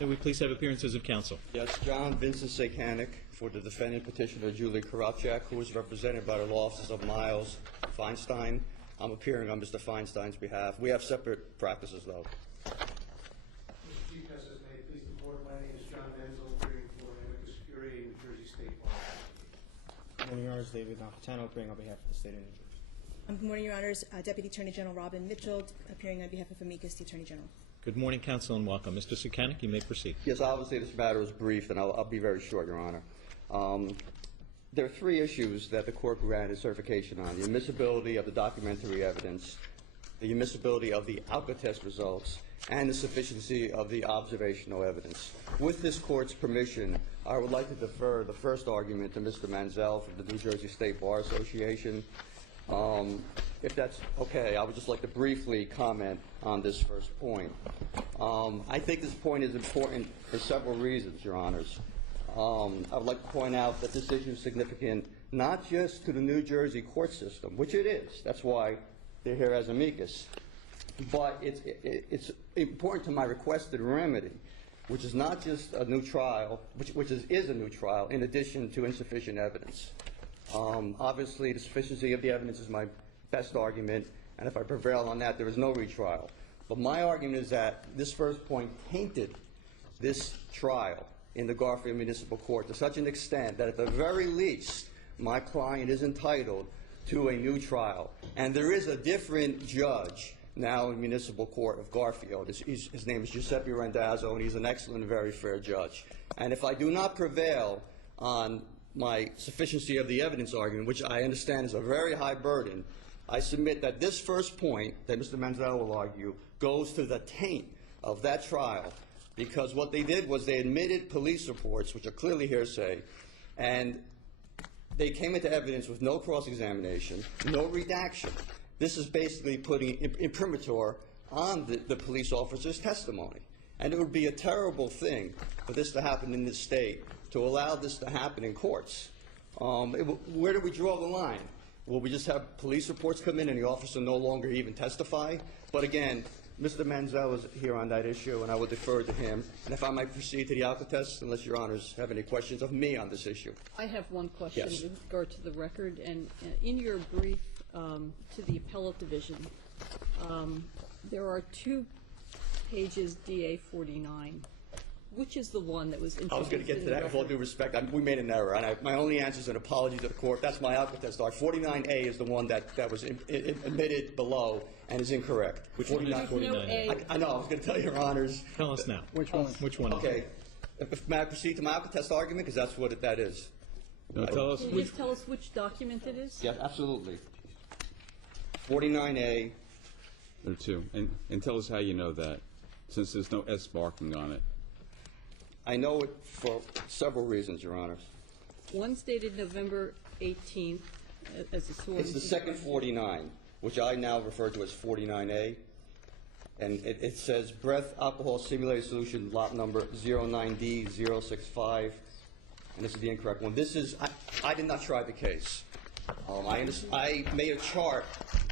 May we please have appearances of counsel? Yes, John Vincent Sakanik for the defendant petitioner Julie Kuropchak, who is represented by the law offices of Miles Feinstein. I'm appearing on Mr. Feinstein's behalf. We have separate practices, though. Mr. Chief Justice, may it please the Court, my name is John Menzel, appearing for amicus curiae, New Jersey State Bar. Good morning, Your Honors. David Napolitano, appearing on behalf of the State of New Jersey. Good morning, Your Honors. Deputy Attorney General Robin Mitchell, appearing on behalf of amicus, the Attorney General. Good morning, counsel, and welcome. Mr. Sakanik, you may proceed. Yes, obviously this matter is brief, and I'll be very short, Your Honor. There are three issues that the Court granted certification on: the admissibility of the documentary evidence, the admissibility of the Alka-Test results, and the sufficiency of the observational evidence. With this Court's permission, I would like to defer the first argument to Mr. Menzel from the New Jersey State Bar Association. If that's okay, I would just like to briefly comment on this first point. I think this point is important for several reasons, Your Honors. I would like to point out that this issue is significant not just to the New Jersey court system, which it is. That's why they're here as amicus. But it's important to my requested remedy, which is not just a new trial, which is a new trial, in addition to insufficient evidence. Obviously, the sufficiency of the evidence is my best argument, and if I prevail on that, there is no retrial. But my argument is that this first point tainted this trial in the Garfield Municipal Court to such an extent that at the very least, my client is entitled to a new trial. And there is a different judge now in Municipal Court of Garfield. His name is Giuseppe Randazzo, and he's an excellent and very fair judge. And if I do not prevail on my sufficiency of the evidence argument, which I understand is a very high burden, I submit that this first point that Mr. Menzel will argue goes to the taint of that trial, because what they did was they admitted police reports, which are clearly hearsay, and they came into evidence with no cross-examination, no redaction. This is basically putting imprimatur on the police officer's testimony. And it would be a terrible thing for this to happen in this state, to allow this to happen in courts. Where do we draw the line? Will we just have police reports come in and the officer no longer even testify? But again, Mr. Menzel is here on that issue, and I will defer to him. And if I might proceed to the Alka-Test, unless Your Honors have any questions of me on this issue. I have one question Yes. with regard to the record. And in your brief to the Appellate Division, there are 2 pages, DA 49. Which is the one that was introduced? I was going to get to that. With all due respect, we made an error, and my only answer is an apology to the court. That's my Alka-Test. 49A is the one that was admitted below and is incorrect. Which one is 49A? I know. I was going to tell Your Honors. Tell us now. Which one? Which one? Okay. May I proceed to my Alka-Test argument? Because that's what that is. No, tell us. Can you just tell us which document it is? Yes, absolutely. 49A. There are 2. And tell us how you know that, since there's no S marking on it. I know it for several reasons, Your Honors. One's dated November 18th as a source. It's the second 49, which I now refer to as 49A. And it says breath alcohol simulated solution lot number 09D065. And this is the incorrect one. This is, I did not try the case. I made a chart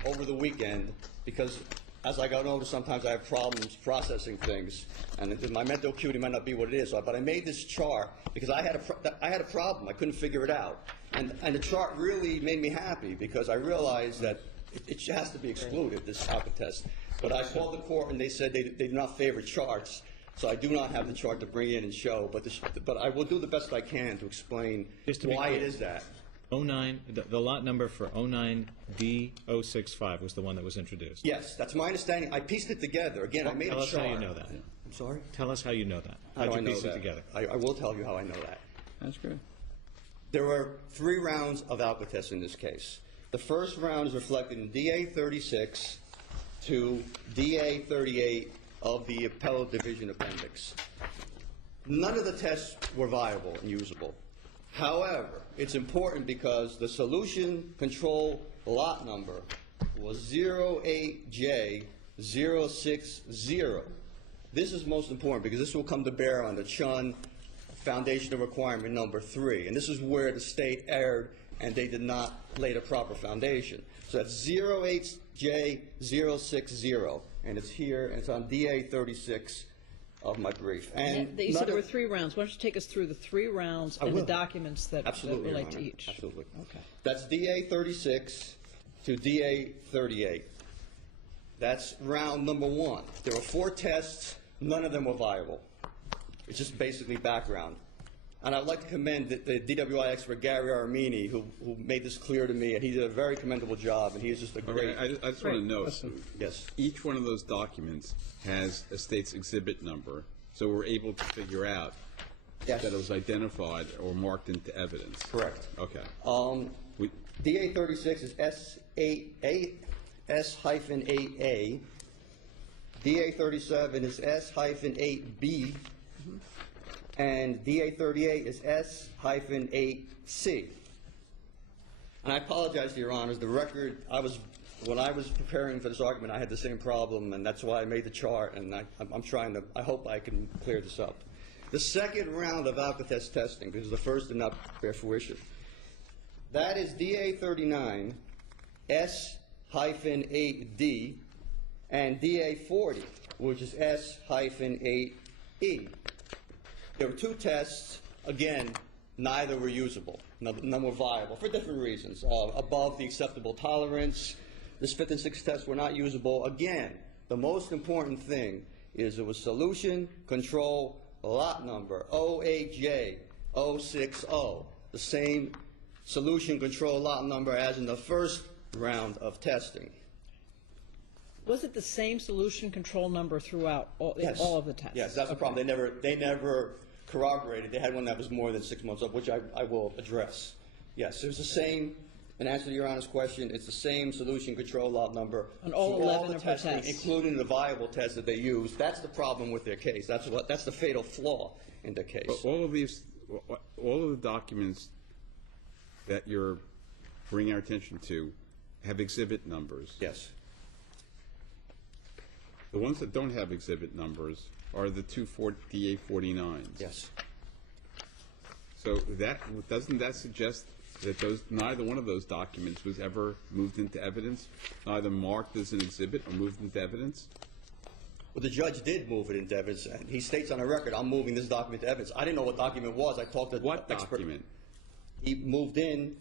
over the weekend because as I got older, sometimes I have problems processing things, and my mental acuity might not be what it is. But I made this chart because I had a problem. I couldn't figure it out, and the chart really made me happy because I realized that it has to be excluded, this Alka-Test. But I called the court, and they said they do not favor charts, so I do not have the chart to bring in and show. But I will do the best I can to explain why it is that. 09, the lot number for 09D065 was the one that was introduced. Yes, that's my understanding. I pieced it together. Again, I made a chart. Tell us how you know that. I'm sorry? Tell us how you know that. How do I know piece that? it together? I will tell you how I know that. That's good. There were 3 rounds of Alka-Test in this case. The first round is reflected in DA 36 to DA 38 of the Appellate Division Appendix. None of the tests were viable and usable. However, it's important because the solution control lot number was 08J060. This is most important because this will come to bear on the Chun foundational requirement number 3. And this is where the state erred and they did not lay the proper foundation. So that's 08J060. And it's here, and it's on DA 36 of my brief. And You said none there were of- 3 rounds. Why don't you take us through the 3 rounds I and the will. documents that Absolutely, Your relate to Honor. each? Absolutely. Okay. That's DA 36 to DA 38. That's round number 1. There were 4 tests. None of them were viable. It's just basically background. And I'd like to commend the DWI expert, Gary Armini, who made this clear to me, and he did a very commendable job, and he is just a great... Okay, I just want to note, Yes. each one of those documents has a state's exhibit number, so we're able to figure out Yes. that it was identified or marked into evidence. Correct. Okay. We- DA 36 is S-8A. DA 37 is S-8B. And DA 38 is S-8C. And I apologize to Your Honors. The record, when I was preparing for this argument, I had the same problem, and that's why I made the chart, and I'm trying to, I hope I can clear this up. The second round of Alcatraz testing, because the first did not bear fruition, that is DA 39, S-8D, and DA 40, which is S-8E. There were 2 tests. Again, neither were usable. None were viable for different reasons. Above the acceptable tolerance. This 5th and 6th tests were not usable. Again, the most important thing is it was solution control lot number, OAJ060, the same solution control lot number as in the first round of testing. Was it the same solution control number throughout all of the tests? Yes, that's the problem. They never corroborated. They had one that was more than 6 months up, which I will address. Yes, it was the same. In answer to Your Honor's question, it's the same solution control lot number On all for 11 the of the testing, tests. including the viable tests that they used. That's the problem with their case. That's the fatal flaw in their case. But all of the documents that you're bringing our attention to have exhibit numbers. Yes. The ones that don't have exhibit numbers are the 2 DA 49s. Yes. So doesn't that suggest that neither one of those documents was ever moved into evidence, neither marked as an exhibit or moved into evidence? Well, the judge did move it into evidence. He states on the record, I'm moving this document to evidence. I didn't know what document it was. I talked to What the expert. document? He moved in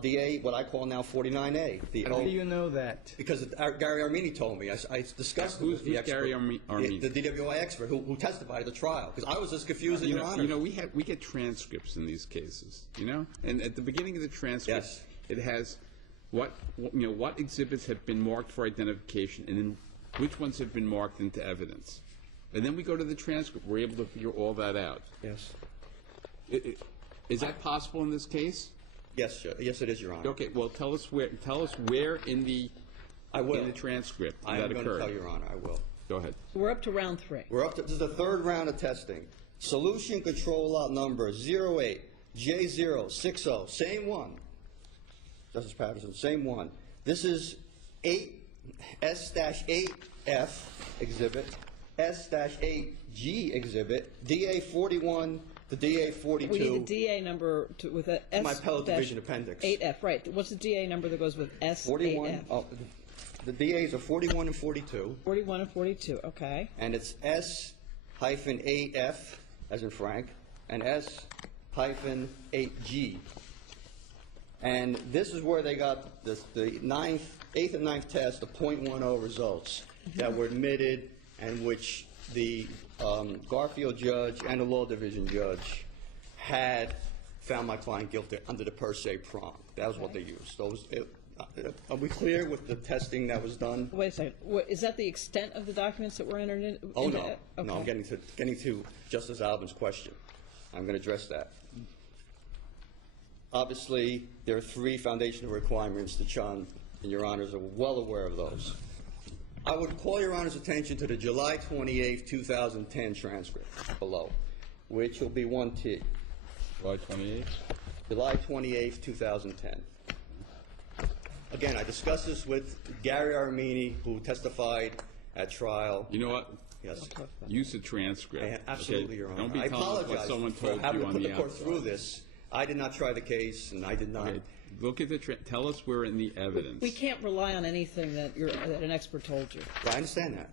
DA, what I call now 49A. How do you know that? Because Gary Armini told me. I discussed it Who's with the expert. Gary Armini? The DWI expert who testified at the trial. Because I was as confused as Your Honor. We get transcripts in these cases, and at the beginning of the transcript, Yes. it has what exhibits have been marked for identification, and then which ones have been marked into evidence. And then we go to the transcript. We're able to figure all that out. Yes. Is that possible in this case? Yes, yes, it is, Your Honor. Okay. Well, tell us where in the transcript I that am going to occurred. tell you, Your Honor. I will. Go ahead. We're up to round 3. We're up to, this is the third round of testing. Solution control lot number 08J060, same one. Justice Patterson, same one. This is S-8F exhibit, S-8G exhibit, DA 41 to DA 42. We need the DA number with a S. My appellate division appendix. 8F, right. What's the DA number that goes with S? 41. 8F? Oh, the DAs are 41 and 42. 41 and 42, okay. And it's S-8F, as in Frank, and S-8G. And this is where they got the 8th and 9th test, the .10 results that were admitted, and which the Garfield judge and the law division judge had found my client guilty under the per se prong. That was what they used. Are we clear with the testing that was done? Wait a second. Is that the extent of the documents that were entered in? Oh, no. Okay. No, I'm getting to Justice Albin's question. I'm going to address that. Obviously, there are 3 foundational requirements that John and Your Honors are well aware of those. I would call Your Honor's attention to the July 28, 2010 transcript below, which will be 1T. July 28th? July 28, 2010. Again, I discussed this with Gary Armini, who testified at trial. You know what? Yes. Use the transcript. Absolutely, okay? Your Honor. Don't be I telling us what apologize someone for told having you to on put the the court outside. through this. I did not try the case, and I did not. Okay. Look at the tell us where in the evidence. We can't rely on anything that an expert told you. Well, I understand that.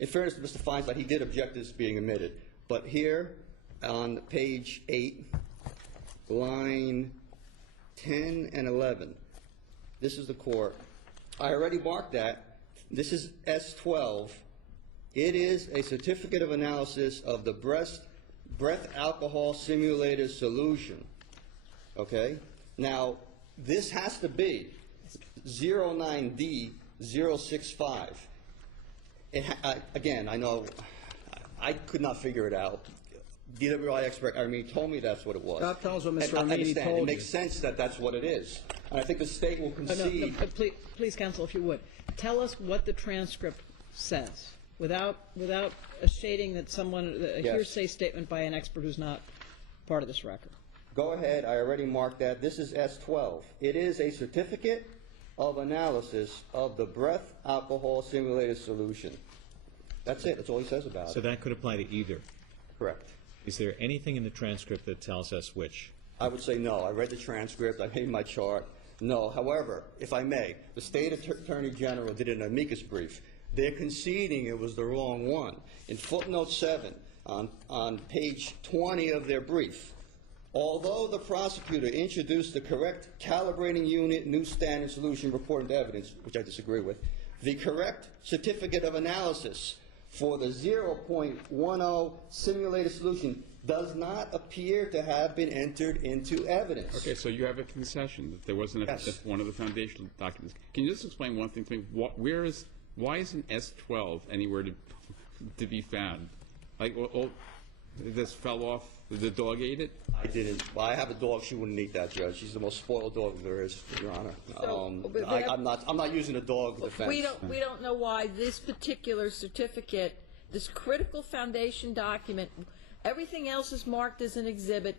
In fairness to Mr. Feinstein, he did object to this being omitted. But here on page 8, line 10 and 11, this is the court. I already marked that. This is S12. It is a certificate of analysis of the breath alcohol simulator solution. Okay? Now, this has to be 09D065. Again, I know I could not figure it out. DWI expert Armini told me that's what it was. That tells what Mr. And I Armini understand. told It you. makes sense that that's what it is. And I think the state will concede. Please, counsel, if you would, tell us what the transcript says, without a shading that a Yes. hearsay statement by an expert who's not part of this record. Go ahead. I already marked that. This is S12. It is a certificate of analysis of the breath alcohol simulator solution. That's it. That's all he says about So it. that could apply to either. Correct. Is there anything in the transcript that tells us which? I would say no. I read the transcript. I made my chart. No. However, if I may, the State Attorney General did an amicus brief. They're conceding it was the wrong one. In footnote 7, on page 20 of their brief, although the prosecutor introduced the correct calibrating unit new standard solution reported evidence, which I disagree with, the correct certificate of analysis for the 0.10 simulated solution does not appear to have been entered into evidence. Okay, so you have a concession that there wasn't Yes. that's one of the foundational documents. Can you just explain one thing to me? Why isn't S12 anywhere to be found? Like, this fell off. The dog ate it. I didn't. Well, I have a dog. She wouldn't eat that, Judge. She's the most spoiled dog there is, Your Honor. I'm not using a dog defense. We don't know why this particular certificate, this critical foundation document, everything else is marked as an exhibit,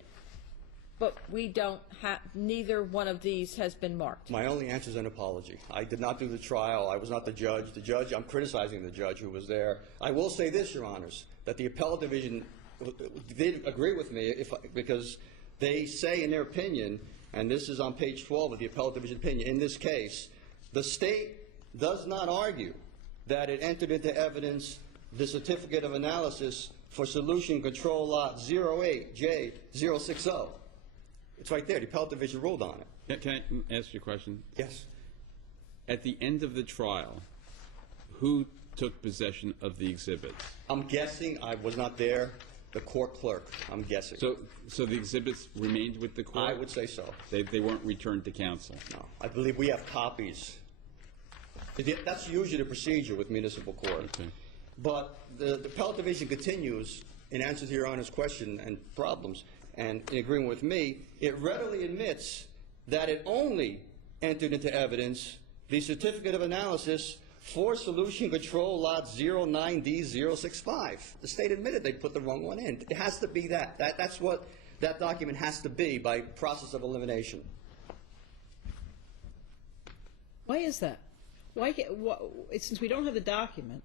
but we don't have, neither one of these has been marked. My only answer is an apology. I did not do the trial. I was not the judge. The judge, I'm criticizing the judge who was there. I will say this, Your Honors, that the appellate division did agree with me because they say in their opinion, and this is on page 12 of the appellate division opinion, in this case, the state does not argue that it entered into evidence the certificate of analysis for solution control lot 08J060. It's right there. The appellate division ruled on it. Can I ask you a question? Yes. At the end of the trial, who took possession of the exhibits? I'm guessing. I was not there. The court clerk. I'm guessing. So the exhibits remained with the court? I would say so. They weren't returned to counsel? No. I believe we have copies. That's usually the procedure with municipal court. Okay. But the appellate division continues, in answer to Your Honor's question and problems, and in agreement with me, it readily admits that it only entered into evidence the certificate of analysis for solution control lot 09D065. The state admitted they put the wrong one in. It has to be that. That's what that document has to be by process of elimination. Why is that? Since we don't have the document,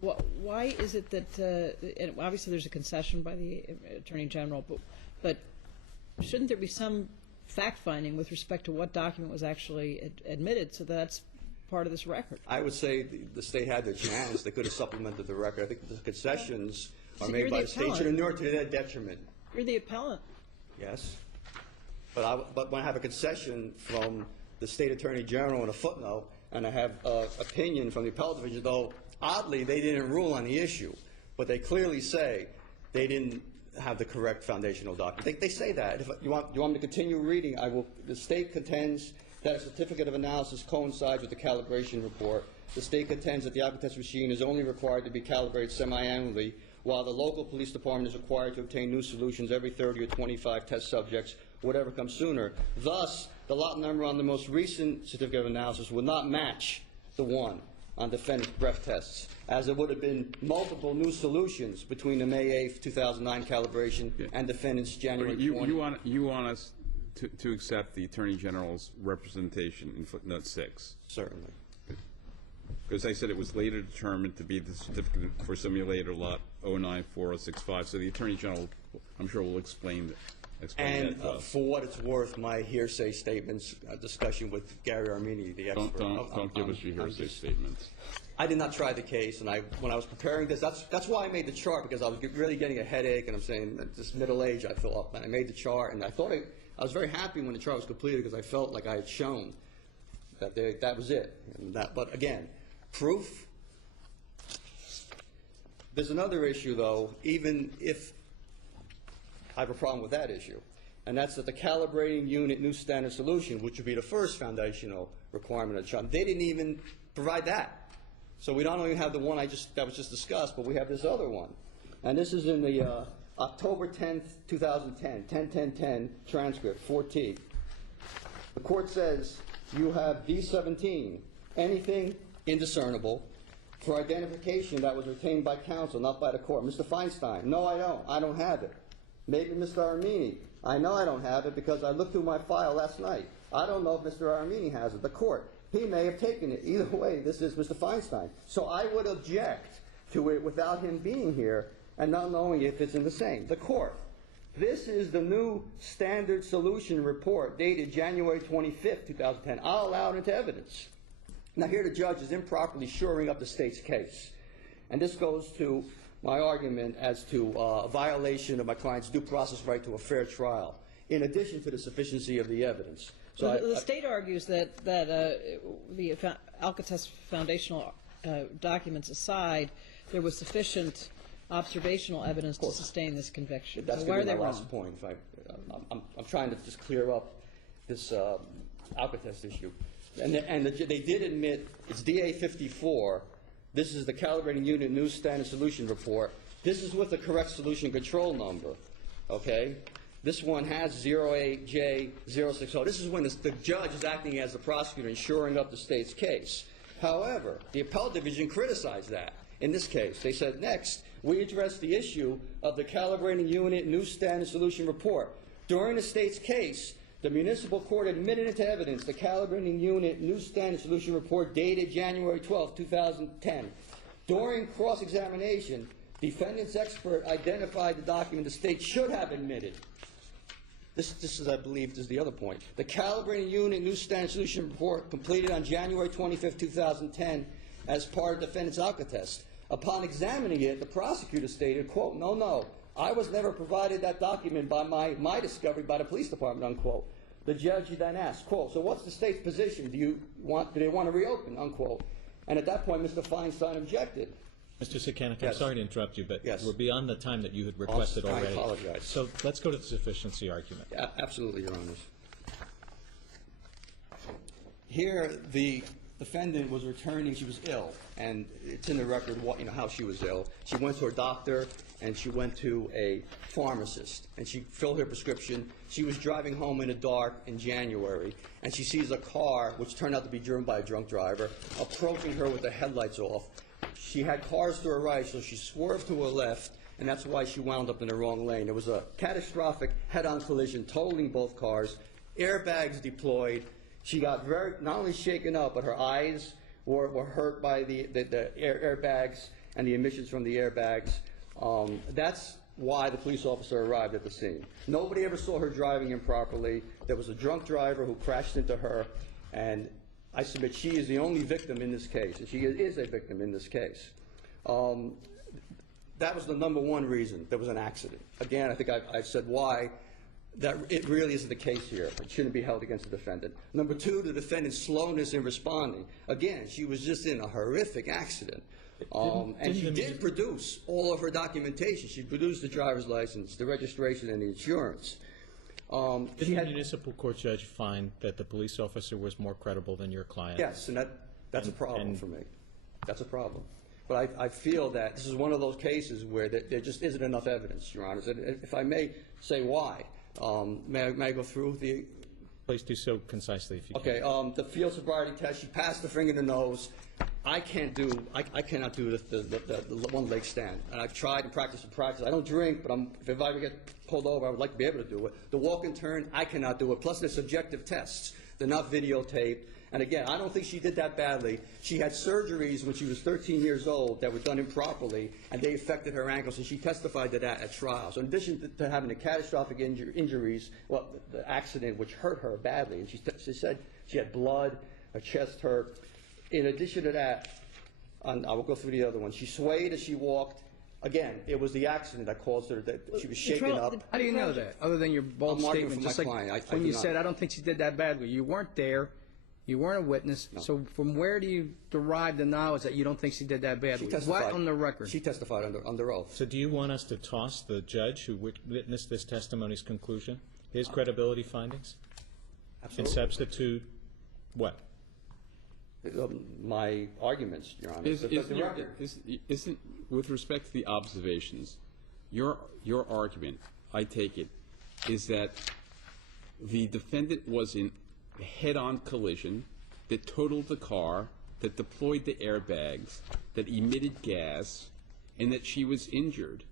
why is it that, and obviously there's a concession by the Attorney General, but shouldn't there be some fact-finding with respect to what document was actually admitted, so that's part of this record? I would say the state had their chance. They could have supplemented the record. I think the concessions are So made you're by the the state appellant. to their detriment. You're the appellant. Yes. But when I have a concession from the state attorney general in a footnote, and I have opinion from the appellate division, though oddly they didn't rule on the issue, but they clearly say they didn't have the correct foundational document. They say that. If you want me to continue reading, I will. The state contends that a certificate of analysis coincides with the calibration report. The state contends that the alcotest machine is only required to be calibrated semi-annually, while the local police department is required to obtain new solutions every 30 or 25 test subjects, whatever comes sooner. Thus, the lot number on the most recent certificate of analysis would not match the one on defendant's breath tests, as it would have been multiple new solutions between the May 8th, 2009 calibration and defendant's January 20. You want us to accept the Attorney General's representation in footnote 6? Certainly. Because I said it was later determined to be the certificate for simulator lot 094065. So the Attorney General, I'm sure, will explain explain that to us. For what it's worth, my hearsay statements, discussion with Gary Armini, the expert. Don't give us your hearsay statements. I did not try the case, and when I was preparing this, that's why I made the chart, because I was really getting a headache, and I'm saying at this middle age I feel up, and I made the chart, and I was very happy when the chart was completed because I felt like I had shown that that was it. But again, proof. There's another issue, though, even if I have a problem with that issue, and that's that the calibrating unit new standard solution, which would be the first foundational requirement of the chart, they didn't even provide that. So we not only have the one that was just discussed, but we have this other one. And this is in the October 10th, 2010, 10-10-10 transcript, 4T. The court says you have D17, anything indiscernible, for identification that was retained by counsel, not by the court. Mr. Feinstein, no, I don't. I don't have it. Maybe Mr. Armini, I know I don't have it because I looked through my file last night. I don't know if Mr. Armini has it. The court, he may have taken it. Either way, this is Mr. Feinstein. So I would object to it without him being here and not knowing if it's in the same. The court, this is the new standard solution report dated January 25th, 2010. I'll allow it into evidence. Now here the judge is improperly shoring up the state's case. And this goes to my argument as to a violation of my client's due process right to a fair trial, in addition to the sufficiency of the evidence. So the state argues that the Alcatraz foundational documents aside, there was sufficient observational evidence to sustain this conviction. That's so why are they my wrong? last point. I'm trying to just clear up this Alcatraz issue. And they did admit it's DA 54. This is the calibrating unit new standard solution report. This is with the correct solution control number. Okay? This one has 08J060. This is when the judge is acting as the prosecutor and shoring up the state's case. However, the appellate division criticized that. In this case, they said, next, we address the issue of the calibrating unit new standard solution report. During the state's case, the municipal court admitted into evidence the calibrating unit new standard solution report dated January 12, 2010. During cross-examination, defendant's expert identified the document the state should have admitted. This is, I believe, is the other point. The calibrating unit new standard solution report completed on January 25, 2010 as part of defendant's Alcatraz. Upon examining it, the prosecutor stated, quote, no, I was never provided that document by my discovery by the police department, unquote. The judge then asked, quote, so what's the state's position? Do they want to reopen, unquote? And at that point, Mr. Feinstein objected. Mr. Sikanik, Yes. I'm sorry to interrupt you, but Yes. we're beyond the time that you had requested already. I apologize. So let's go to the sufficiency argument. Absolutely, Your Honors. Here, the defendant was returning. She was ill, and it's in the record how she was ill. She went to her doctor, and she went to a pharmacist, and she filled her prescription. She was driving home in the dark in January, and she sees a car, which turned out to be driven by a drunk driver, approaching her with the headlights off. She had cars to her right, so she swerved to her left, and that's why she wound up in the wrong lane. There was a catastrophic head-on collision, totaling both cars, airbags deployed. She got not only shaken up, but her eyes were hurt by the airbags and the emissions from the airbags. That's why the police officer arrived at the scene. Nobody ever saw her driving improperly. There was a drunk driver who crashed into her, and I submit she is the only victim in this case, and she is a victim in this case. That was the number one reason there was an accident. Again, I think I've said why. That it really isn't the case here. It shouldn't be held against the defendant. Number two, the defendant's slowness in responding. Again, she was just in a horrific accident. And she did produce all of her documentation. She produced the driver's license, the registration, and the insurance. Did the municipal court judge find that the police officer was more credible than your client? Yes, and that's a problem for me. That's a problem. But I feel that this is one of those cases where there just isn't enough evidence, Your Honors. And if I may say why. May I go through the... Please do so concisely if you can. Okay, the field sobriety test, she passed the finger in the nose. I cannot do the one leg stand. And I've tried and practiced. I don't drink, but if I ever get pulled over, I would like to be able to do it. The walk and turn, I cannot do it. Plus, they're subjective tests. They're not videotaped. And again, I don't think she did that badly. She had surgeries when she was 13 years old that were done improperly, and they affected her ankles, and she testified to that at trial. So in addition to having the catastrophic injuries, well, the accident which hurt her badly, and she said she had blood, her chest hurt. In addition to that, I will go through the other one. She swayed as she walked. Again, it was the accident that caused her, that she was shaken up. How do you know that, other than your bold I'm arguing statement? for Just my like client. I when do you not. said, I don't think she did that badly. You weren't there. You weren't a witness. No. So from where do you derive the knowledge that you don't think she did that badly? She testified. What on the record? She testified under oath. So do you want us to toss the judge who witnessed this testimony's conclusion, his credibility findings, and Absolutely. substitute what? My arguments, Your Honor. Isn't, with respect to the observations, your argument, I take it, is that the defendant was in a head-on collision that totaled the car, that deployed the airbags, that emitted gas, and that she was injured,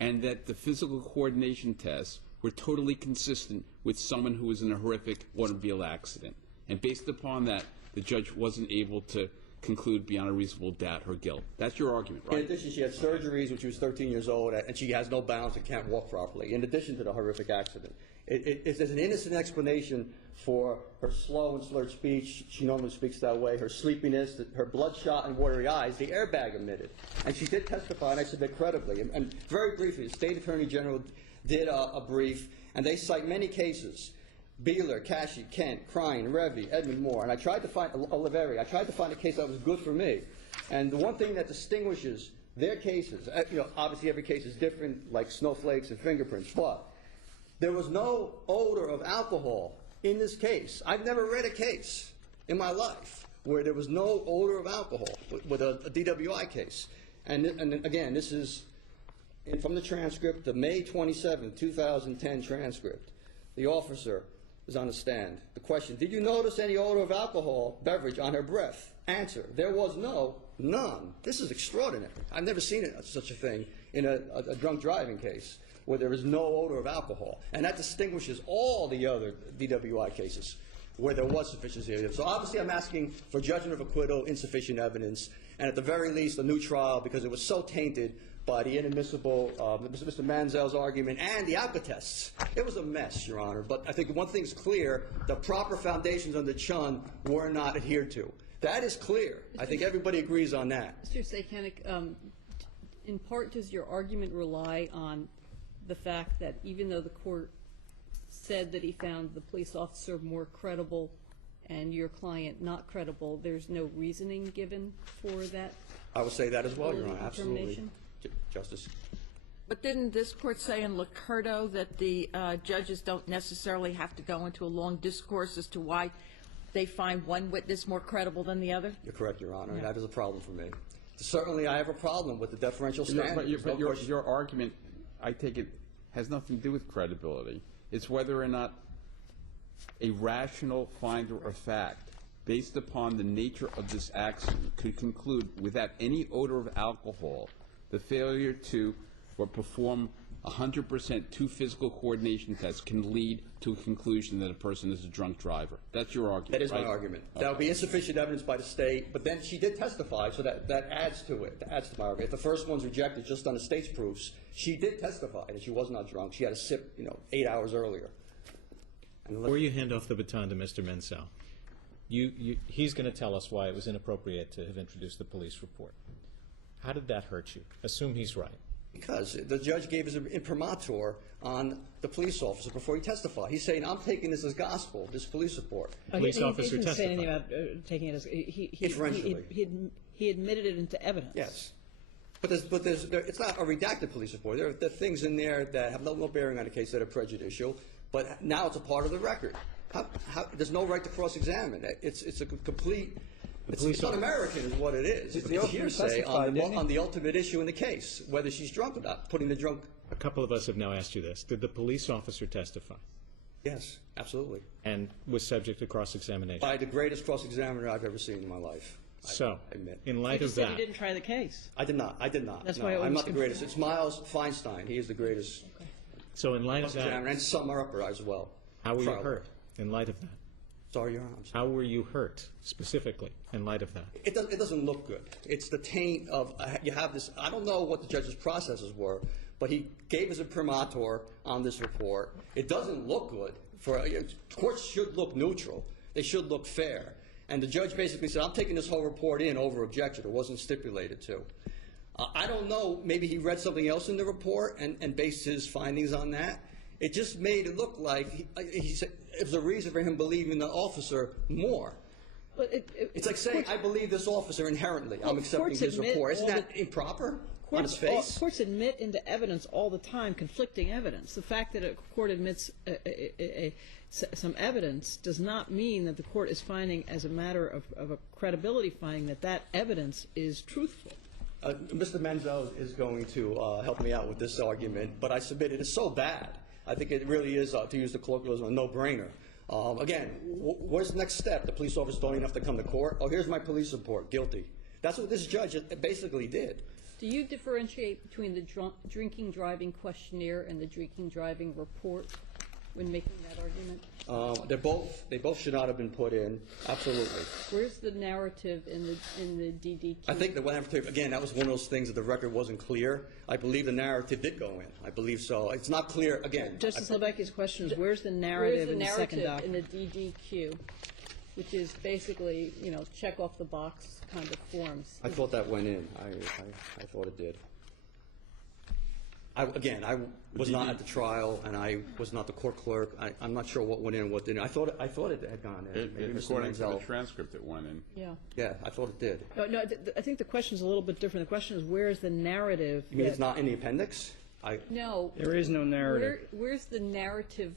and that the physical coordination tests were totally consistent with someone who was in a horrific automobile accident. And based upon that, the judge wasn't able to conclude beyond a reasonable doubt her guilt. That's your argument, right? In addition, she had surgeries when she was 13 years old, and she has no balance and can't walk properly, in addition to the horrific accident. There's an innocent explanation for her slow and slurred speech. She normally speaks that way. Her sleepiness, her bloodshot and watery eyes, the airbag emitted. And she did testify, and I submit credibly. And very briefly, the State Attorney General did a brief, and they cite many cases. Beeler, Cashy, Kent, Crine, Revy, Edmund Moore, and I tried to find Oliveri. I tried to find a case that was good for me. And the one thing that distinguishes their cases, obviously every case is different, like snowflakes and fingerprints, but there was no odor of alcohol in this case. I've never read a case in my life where there was no odor of alcohol with a DWI case. And again, this is from the transcript, the May 27, 2010 transcript. The officer is on the stand. The question, did you notice any odor of alcohol beverage on her breath? Answer, there was none. This is extraordinary. I've never seen such a thing in a drunk driving case where there is no odor of alcohol. And that distinguishes all the other DWI cases where there was sufficiency of evidence. So obviously I'm asking for judgment of acquittal, insufficient evidence, and at the very least a new trial because it was so tainted by the inadmissible, Mr. Manziel's argument, and the alka tests. It was a mess, Your Honor. But I think one thing's clear, the proper foundations under Chun were not adhered to. That is clear. I think everybody agrees on that. Mr. Sakanik, in part does your argument rely on the fact that even though the court said that he found the police officer more credible and your client not credible, there's no reasoning given for that? I would say that as well, Your Honor. Absolutely. Determination? Justice. But didn't this court say in Licurdo that the judges don't necessarily have to go into a long discourse as to why they find one witness more credible than the other? You're correct, Your Honor, and that is a problem for me. Certainly I have a problem with the deferential standard. But your argument, I take it, has nothing to do with credibility. It's whether or not a rational finder of fact, based upon the nature of this accident, could conclude without any odor of alcohol the failure to perform 100% two physical coordination tests can lead to a conclusion that a person is a drunk driver. That's your argument, That is right? my argument. Okay. That would be insufficient evidence by the state, but then she did testify, so that adds to it. That adds to my argument. If the first one's rejected just on the state's proofs, she did testify that she was not drunk. She had a sip, 8 hours earlier. Before you hand off the baton to Mr. Menzel, he's going to tell us why it was inappropriate to have introduced the police report. How did that hurt you? Assume he's right. Because the judge gave his imprimatur on the police officer before he testified. He's saying, I'm taking this as gospel, this police report. The police officer He didn't say anything testified. about taking it as Inferentially. he admitted it into evidence. Yes. But it's not a redacted police report. There are things in there that have no bearing on the case that are prejudicial, but now it's a part of the record. There's no right to cross-examine. It's a complete... It's un-American is what it is. It's hearsay on the ultimate issue in the case, whether she's drunk or not, putting the drunk... A couple of us have now asked you this. Did the police officer testify? Yes, absolutely. And was subject to cross-examination? By the greatest cross-examiner I've ever seen in my life. So, I admit. in light You of said that... you didn't try the case. I did not. That's No, why it I'm was not the greatest. It's Miles Feinstein. He is the greatest So in light of that, cross-examiner, and some are upper as well. how were you Trial. hurt in light of that? Sorry, Your Honor. I'm sorry. How were you hurt specifically in light of that? It doesn't look good. It's the taint of, you have this, I don't know what the judge's processes were, but he gave us a primatur on this report. It doesn't look good. Courts should look neutral. They should look fair. And the judge basically said, I'm taking this whole report in over objection. It wasn't stipulated to. I don't know, maybe he read something else in the report and based his findings on that. It just made it look like he said it was a reason for him believing the officer more. But It's like saying, I believe this officer inherently. I'm accepting courts his admit report. Isn't all that improper on its face? Courts admit into evidence all the time conflicting evidence. The fact that a court admits some evidence does not mean that the court is finding, as a matter of a credibility finding, that evidence is truthful. Mr. Menzel is going to help me out with this argument, but I submit it is so bad. I think it really is, to use the colloquialism, a no-brainer. Again, what's the next step? The police officer don't even have to come to court. Oh, here's my police report, guilty. That's what this judge basically did. Do you differentiate between the drinking driving questionnaire and the drinking driving report when making that argument? They both should not have been put in. Absolutely. Where's the narrative in the DDQ? I think the narrative, again, that was one of those things that the record wasn't clear. I believe the narrative did go in. I believe so. It's not clear, again. Justice Lebecki's question is, where's the narrative in the second document? In the DDQ, which is basically, check off the box kind of forms. I thought that went in. I thought it did. I was not at the trial, and I was not the court clerk. I'm not sure what went in and what didn't. I thought it had gone in. According to the transcript, it went in. Yeah. Yeah, I thought it did. No, I think the question is a little bit different. The question is, where is the narrative? You mean it's not in the appendix? No. There is no narrative. Where's the narrative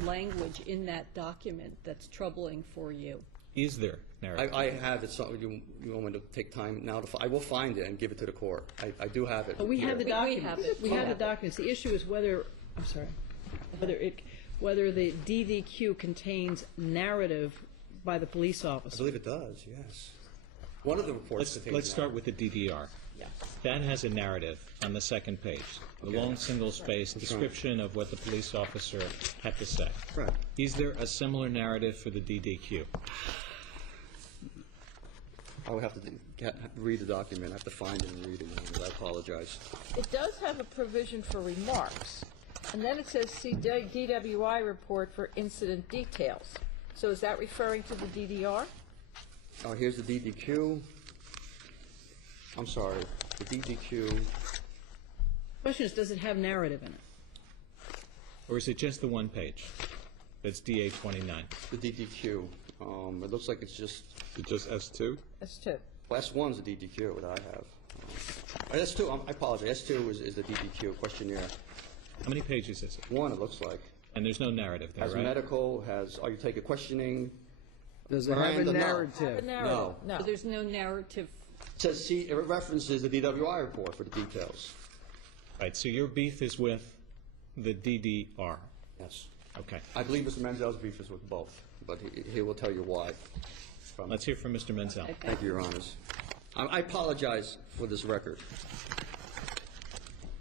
language in that document that's troubling for you? Is there narrative? I have it. So you want me to take time now to? I will find it and give it to the court. I do have it. But we have the document. We have the documents. The issue is whether the DDQ contains narrative by the police officer. I believe it does. Yes. One of the reports. Let's start with the DDR. Yeah. That has a narrative on the second page, a long single-spaced description of what the police officer had to say. Right. Is there a similar narrative for the DDQ? I would have to read the document. I have to find it and read it. I apologize. It does have a provision for remarks, and then it says, see DWI report for incident details. So is that referring to the DDR? Here's the DDQ. I'm sorry. The DDQ. The question is, does it have narrative in it? Or is it just the one page? That's DA 29. The DDQ. It looks like it's just. It's just S2? S2. Well, S1's the DDQ that I have. S2, I apologize. S2 is the DDQ questionnaire. How many pages is it? One, it looks like. And there's no narrative there, Has right? medical, are you taking questioning? Does it have a narrative? No. No. So there's no narrative. It says, it references the DWI report for the details. Right, so your beef is with the DDR. Yes. Okay. I believe Mr. Menzel's beef is with both, but he will tell you why. Let's hear from Mr. Menzel. Thank you, Your Honors. I apologize for this record.